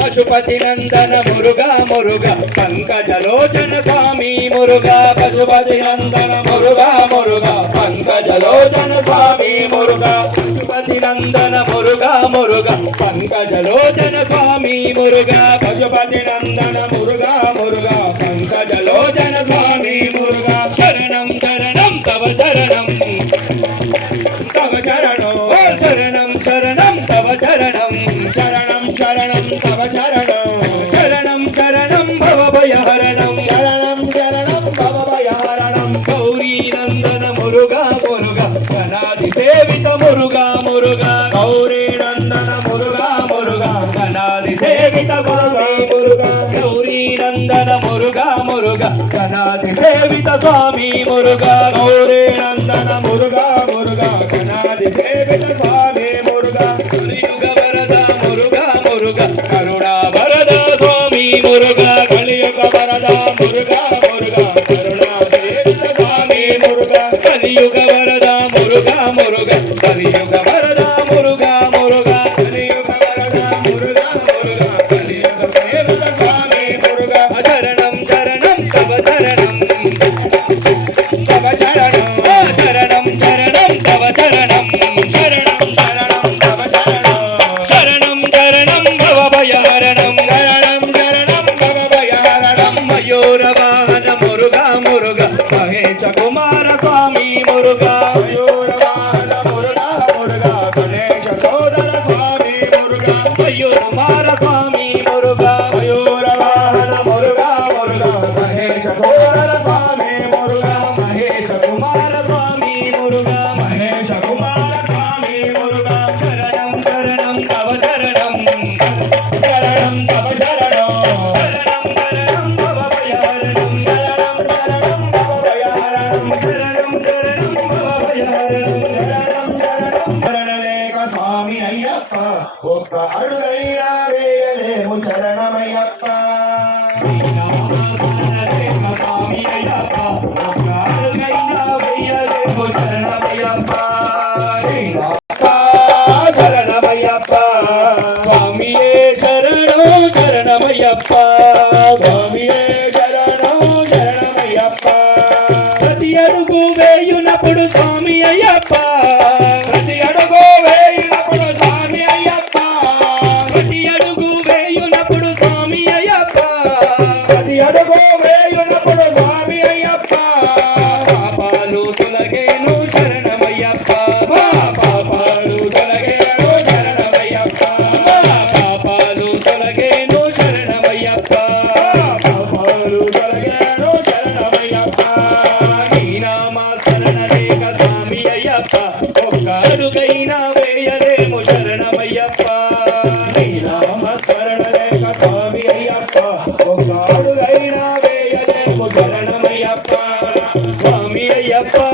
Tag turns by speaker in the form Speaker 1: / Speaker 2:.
Speaker 1: పశుపతి నందన మురుగా మురుగా పంకజలోచన స్వామి మురుగా పశుపతి నందన మురుగా మురుగా పంకజలోచన స్వామి మురుగా పశుపతి నందన మురుగా మురుగా పంకజలోచన స్వామి మురుగా పశుపతి నందన మురుగా మురుగా మురుగా మురుగా గణాది సేవిత మురుగా మురుగా. గౌరీ నందన మురుగా మురుగా గణాది సేవిత మురుగా మురుగా. గౌరీ నందన మురుగా మురుగా గణాది సేవిత స్వామి మురుగా. గౌరీ నందన మురుగా మురుగా గణాది సేవిత స్వామి మురుగా. కలియుగ వరద మురుగా మురుగా కరుణా వరద స్వామి మురుగా. కలియుగ వరద మురుగా వాహన మురుగా మురుగా మహేశ కుమార స్వామి మురుగా స్వామి అయ్యప్ప ఒక్క అడుగైనా వేయలేము శరణమయ్యప్ప. స్వామి అయ్యప్ప ఒక్క అడుగైనా వేయలేము శరణమయ్యప్ప. శరణమయ్యప్ప. స్వామియే శరణమయ్యప్ప. స్వామియే శరణమయ్యప్ప. ప్రతి అడుగు వేయునప్పుడు స్వామి అయ్యప్ప. అడుగైనా